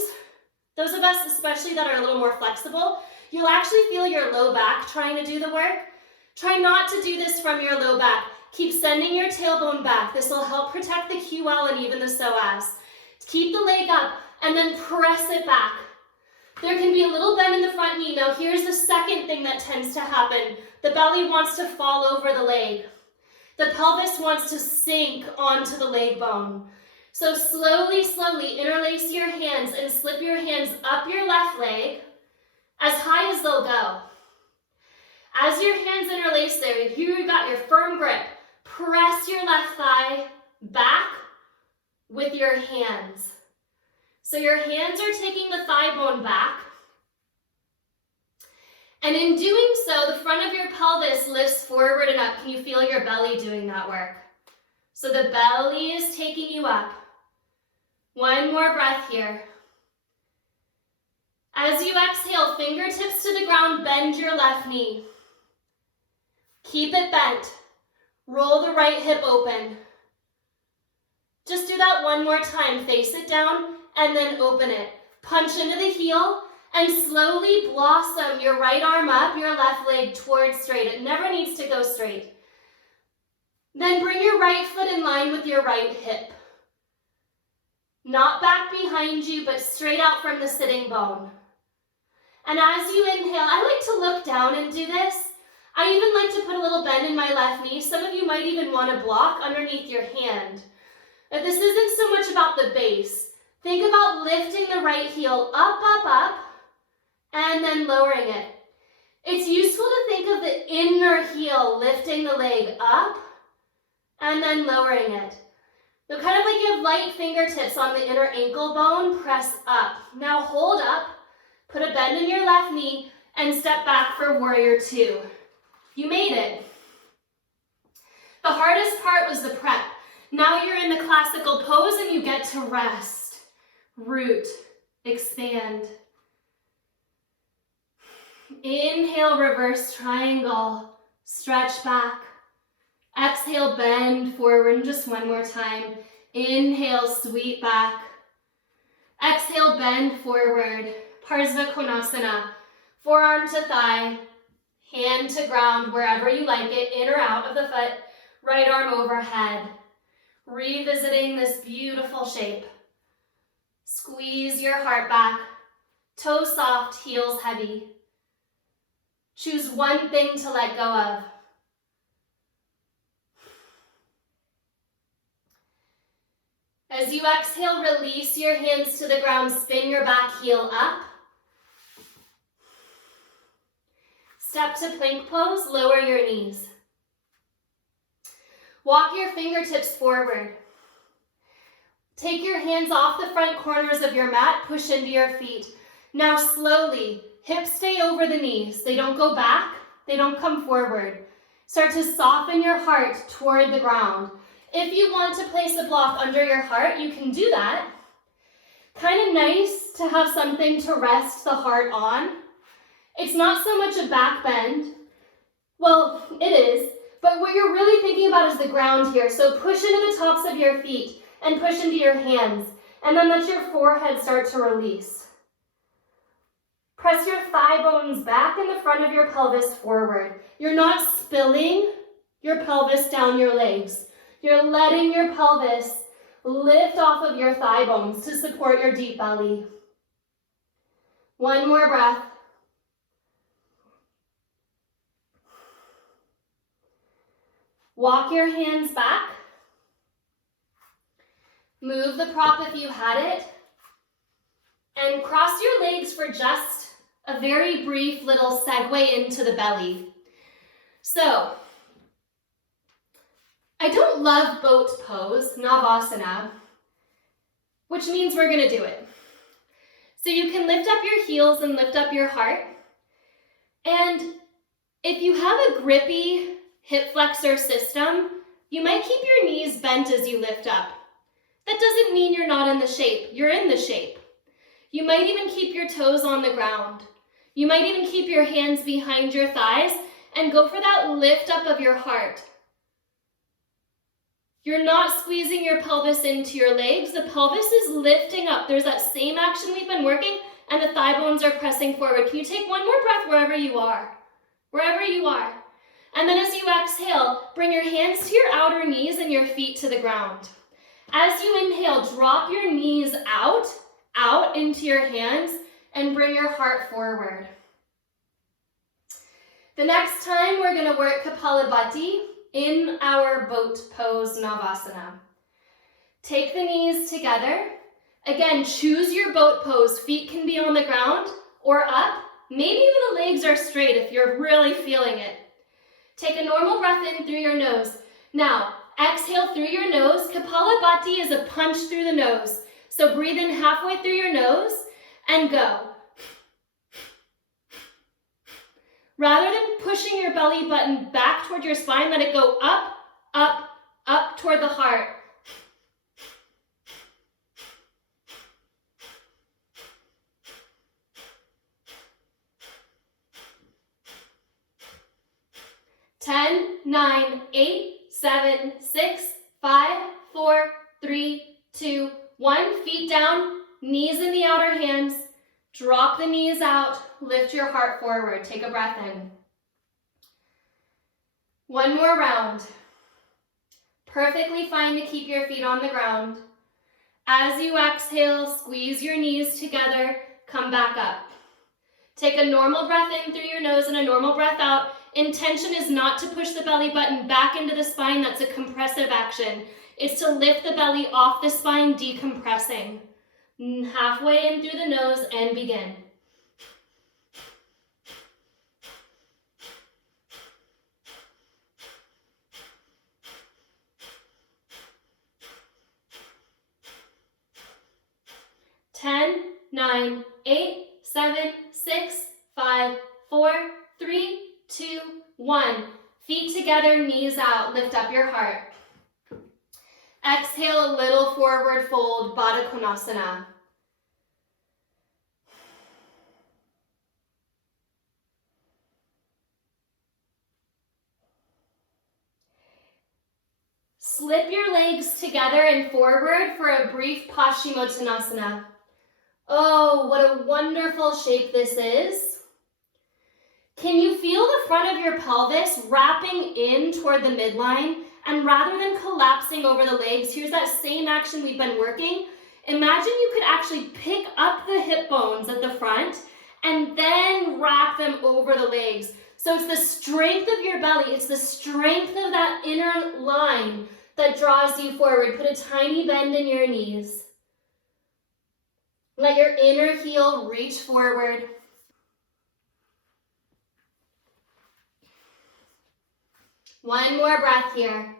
those of us especially that are a little more flexible, you'll actually feel your low back trying to do the work. Try not to do this from your low back. Keep sending your tailbone back. This will help protect the QL and even the psoas. Keep the leg up and then press it back. There can be a little bend in the front knee. Now here's the second thing that tends to happen. The belly wants to fall over the leg. The pelvis wants to sink onto the leg bone. So slowly, slowly interlace your hands and slip your hands up your left leg as high as they'll go. As your hands interlace there, here you've got your firm grip. Press your left thigh back with your hands. So your hands are taking the thigh bone back. And in doing so, the front of your pelvis lifts forward and up. Can you feel your belly doing that work? So the belly is taking you up. One more breath here. As you exhale, fingertips to the ground, bend your left knee. Keep it bent. Roll the right hip open. Just do that one more time. Face it down and then open it. Punch into the heel and slowly blossom your right arm up, your left leg towards straight. It never needs to go straight. Then bring your right foot in line with your right hip. Not back behind you, but straight out from the sitting bone. And as you inhale, I like to look down and do this. I even like to put a little bend in my left knee. Some of you might even want to block underneath your hand. But this isn't so much about the base. Think about lifting the right heel up, up, up, and then lowering it. It's useful to think of the inner heel lifting the leg up and then lowering it. So kind of like you have light fingertips on the inner ankle bone, press up. Now hold up, put a bend in your left knee, and step back for warrior two. You made it. The hardest part was the prep. Now you're in the classical pose and you get to rest, root, expand. Inhale, reverse triangle, stretch back. Exhale, bend forward, and just one more time. Inhale, sweep back. Exhale, bend forward. Parsva Konasana. Forearm to thigh, hand to ground, wherever you like it, in or out of the foot, right arm overhead. Revisiting this beautiful shape. Squeeze your heart back. Toes soft, heels heavy. Choose one thing to let go of. As you exhale, release your hands to the ground, spin your back heel up. Step to plank pose, lower your knees. Walk your fingertips forward. Take your hands off the front corners of your mat, push into your feet. Now slowly, hips stay over the knees. They don't go back, they don't come forward. Start to soften your heart toward the ground. If you want to place a block under your heart, you can do that. Kind of nice to have something to rest the heart on. It's not so much a back bend. Well, it is, but what you're really thinking about is the ground here. So push into the tops of your feet and push into your hands, and then let your forehead start to release. Press your thigh bones back and the front of your pelvis forward. You're not spilling your pelvis down your legs. You're letting your pelvis lift off of your thigh bones to support your deep belly. One more breath. Walk your hands back. Move the prop if you had it. And cross your legs for just a very brief little segue into the belly. So, I don't love boat pose, Navasana, which means we're gonna do it. So you can lift up your heels and lift up your heart. And if you have a grippy hip flexor system, you might keep your knees bent as you lift up. That doesn't mean you're not in the shape. You're in the shape. You might even keep your toes on the ground. You might even keep your hands behind your thighs and go for that lift up of your heart. You're not squeezing your pelvis into your legs. The pelvis is lifting up. There's that same action we've been working, and the thigh bones are pressing forward. Can you take one more breath wherever you are? Wherever you are. And then as you exhale, bring your hands to your outer knees and your feet to the ground. As you inhale, drop your knees out into your hands, and bring your heart forward. The next time we're going to work Kapalabhati in our boat pose Navasana. Take the knees together. Again, choose your boat pose. Feet can be on the ground or up. Maybe even the legs are straight if you're really feeling it. Take a normal breath in through your nose. Now, exhale through your nose. Kapalabhati is a punch through the nose. So breathe in halfway through your nose and go. Rather than pushing your belly button back toward your spine, let it go up, up, up toward the heart. Ten, 9, 8, 7, 6, 5, 4, 3, 2, 1. Feet down, knees in the outer hands. Drop the knees out, lift your heart forward. Take a breath in. One more round. Perfectly fine to keep your feet on the ground. As you exhale, squeeze your knees together, come back up. Take a normal breath in through your nose and a normal breath out. Intention is not to push the belly button back into the spine. That's a compressive action. It's to lift the belly off the spine, decompressing. Halfway in through the nose and begin. Ten, 9, 8, 7, 6, 5, 4, 3, 2, 1. Feet together, knees out, lift up your heart. Exhale a little forward fold, Bakasana. Slip your legs together and forward for a brief Paschimottanasana. Oh, what a wonderful shape this is. Can you feel the front of your pelvis wrapping in toward the midline? And rather than collapsing over the legs, here's that same action we've been working. Imagine you could actually pick up the hip bones at the front and then wrap them over the legs. So it's the strength of your belly, it's the strength of that inner line that draws you forward. Put a tiny bend in your knees. Let your inner heel reach forward. One more breath here.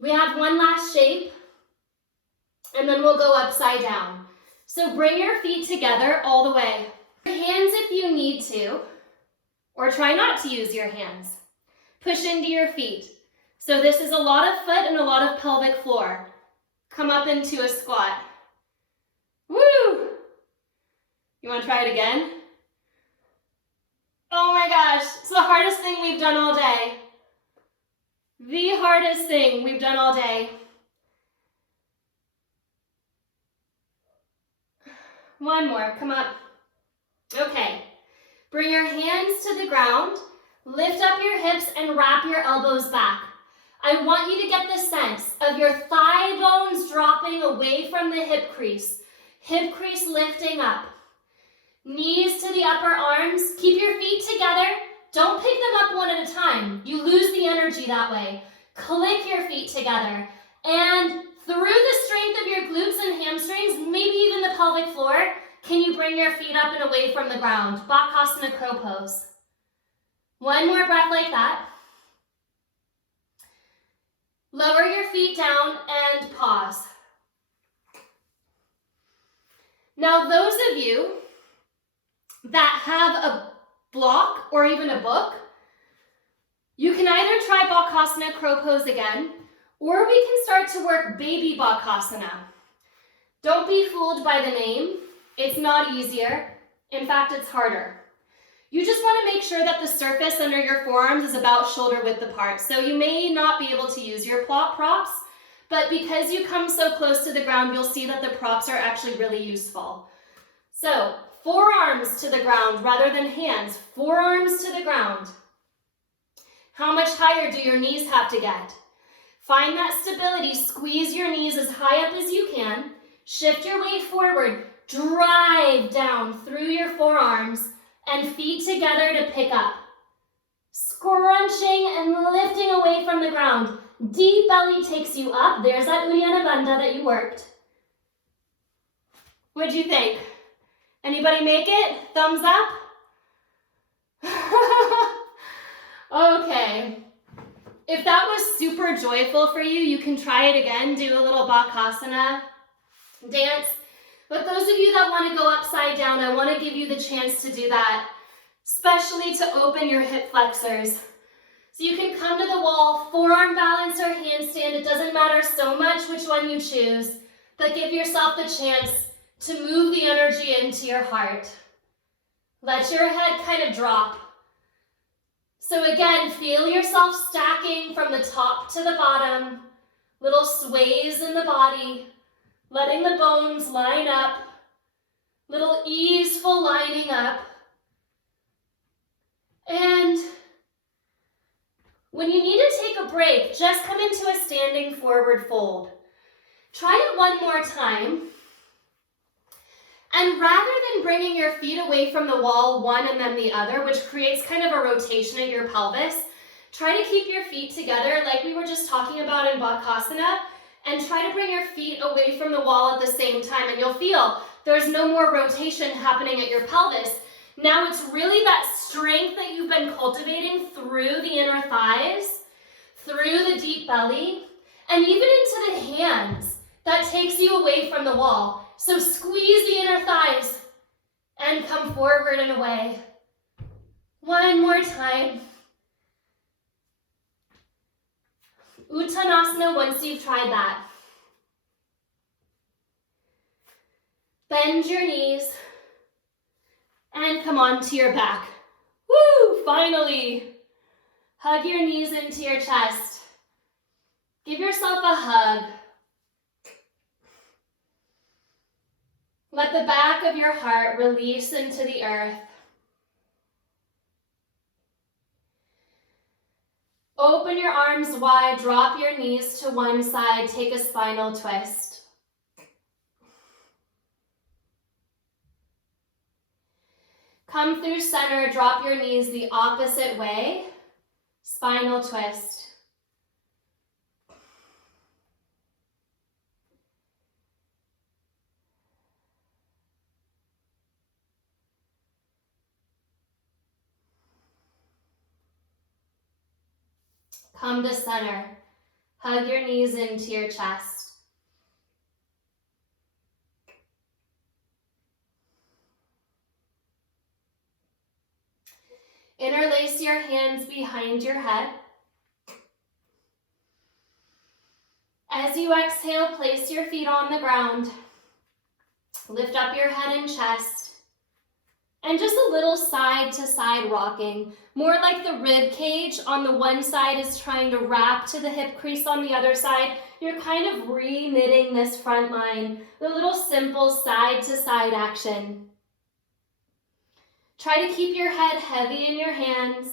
We have one last shape, and then we'll go upside down. So bring your feet together all the way. Your hands if you need to, or try not to use your hands. Push into your feet. So this is a lot of foot and a lot of pelvic floor. Come up into a squat. Woo! You want to try it again? Oh my gosh, it's the hardest thing we've done all day. The hardest thing we've done all day. One more, come up. Okay, bring your hands to the ground, lift up your hips and wrap your elbows back. I want you to get the sense of your thigh bones dropping away from the hip crease lifting up. Knees to the upper arms, keep your feet together. Don't pick them up one at a time. You lose the energy that way. Click your feet together. And through the strength of your glutes and hamstrings, maybe even the pelvic floor, can you bring your feet up and away from the ground? Bakasana crow pose. One more breath like that. Lower your feet down and pause. Now those of you that have a block or even a book, you can either try Bakasana crow pose again, or we can start to work baby Bakasana. Don't be fooled by the name. It's not easier. In fact, it's harder. You just want to make sure that the surface under your forearms is about shoulder width apart. So you may not be able to use your props, but because you come so close to the ground, you'll see that the props are actually really useful. So forearms to the ground rather than hands. Forearms to the ground. How much higher do your knees have to get? Find that stability. Squeeze your knees as high up as you can. Shift your weight forward. Drive down through your forearms and feet together to pick up. Scrunching and lifting away from the ground. Deep belly takes you up. There's that Uddiyana Bandha that you worked. What'd you think? Anybody make it? Thumbs up? Okay. If that was super joyful for you, you can try it again, do a little Bakasana dance. But those of you that want to go upside down, I want to give you the chance to do that, especially to open your hip flexors. So you can come to the wall, forearm balance or handstand. It doesn't matter so much which one you choose, but give yourself the chance to move the energy into your heart. Let your head kind of drop. So again, feel yourself stacking from the top to the bottom, little sways in the body, letting the bones line up, little easeful lining up. And when you need to take a break, just come into a standing forward fold. Try it one more time. And rather than bringing your feet away from the wall, one and then the other, which creates kind of a rotation at your pelvis, try to keep your feet together like we were just talking about in Bakasana, and try to bring your feet away from the wall at the same time. And you'll feel there's no more rotation happening at your pelvis. Now it's really that strength that you've been cultivating through the inner thighs, through the deep belly, and even into the hands that takes you away from the wall. So squeeze the inner thighs and come forward and away. One more time. Uttanasana once you've tried that. Bend your knees and come onto your back. Woo, finally. Hug your knees into your chest. Give yourself a hug. Let the back of your heart release into the earth. Open your arms wide, drop your knees to one side, take a spinal twist. Come through center, drop your knees the opposite way, spinal twist. Come to center. Hug your knees into your chest. Interlace your hands behind your head. As you exhale, place your feet on the ground. Lift up your head and chest. And just a little side to side rocking, more like the rib cage on the one side is trying to wrap to the hip crease on the other side. You're kind of re-knitting this front line, a little simple side to side action. Try to keep your head heavy in your hands.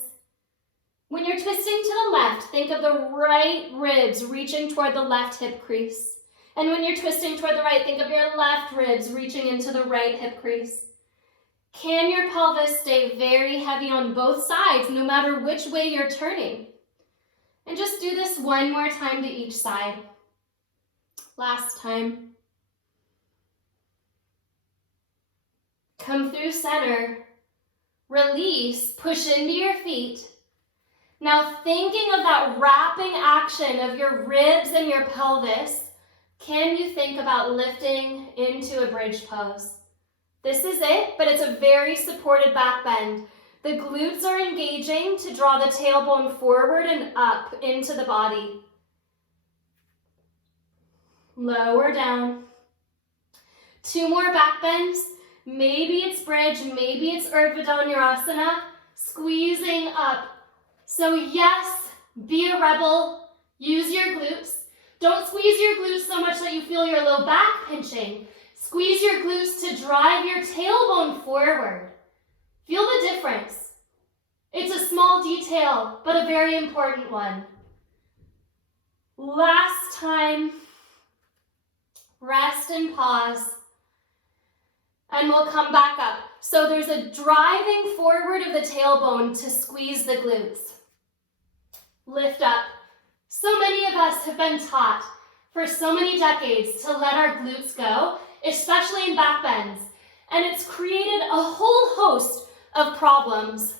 When you're twisting to the left, think of the right ribs reaching toward the left hip crease. And when you're twisting toward the right, think of your left ribs reaching into the right hip crease. Can your pelvis stay very heavy on both sides, no matter which way you're turning? And just do this one more time to each side. Last time. Come through center. Release, push into your feet. Now thinking of that wrapping action of your ribs and your pelvis, can you think about lifting into a bridge pose? This is it, but it's a very supported back bend. The glutes are engaging to draw the tailbone forward and up into the body. Lower down. 2 more back bends. Maybe it's bridge, maybe it's Urdhva Dhanurasana, squeezing up. So yes, be a rebel, use your glutes. Don't squeeze your glutes so much that you feel your low back pinching. Squeeze your glutes to drive your tailbone forward. Feel the difference. It's a small detail, but a very important one. Last time, rest and pause, and we'll come back up. So there's a driving forward of the tailbone to squeeze the glutes. Lift up. So many of us have been taught for so many decades to let our glutes go, especially in back bends. And it's created a whole host of problems.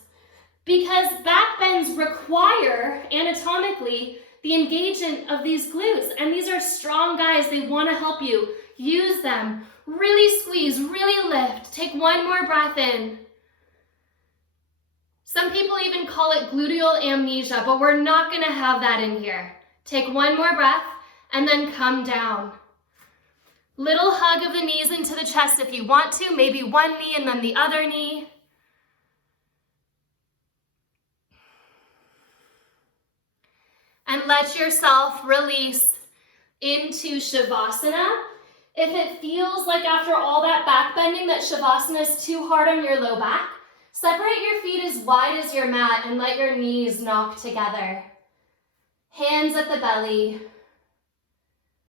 because back bends require, anatomically, the engagement of these glutes. And these are strong guys. They want to help you. Use them. Really squeeze, really lift. Take one more breath in. Some people even call it gluteal amnesia, but we're not going to have that in here. Take one more breath and then come down. Little hug of the knees into the chest if you want to, maybe one knee and then the other knee. And let yourself release into Shavasana. If it feels like after all that back bending that Shavasana is too hard on your low back, separate your feet as wide as your mat and let your knees knock together. Hands at the belly.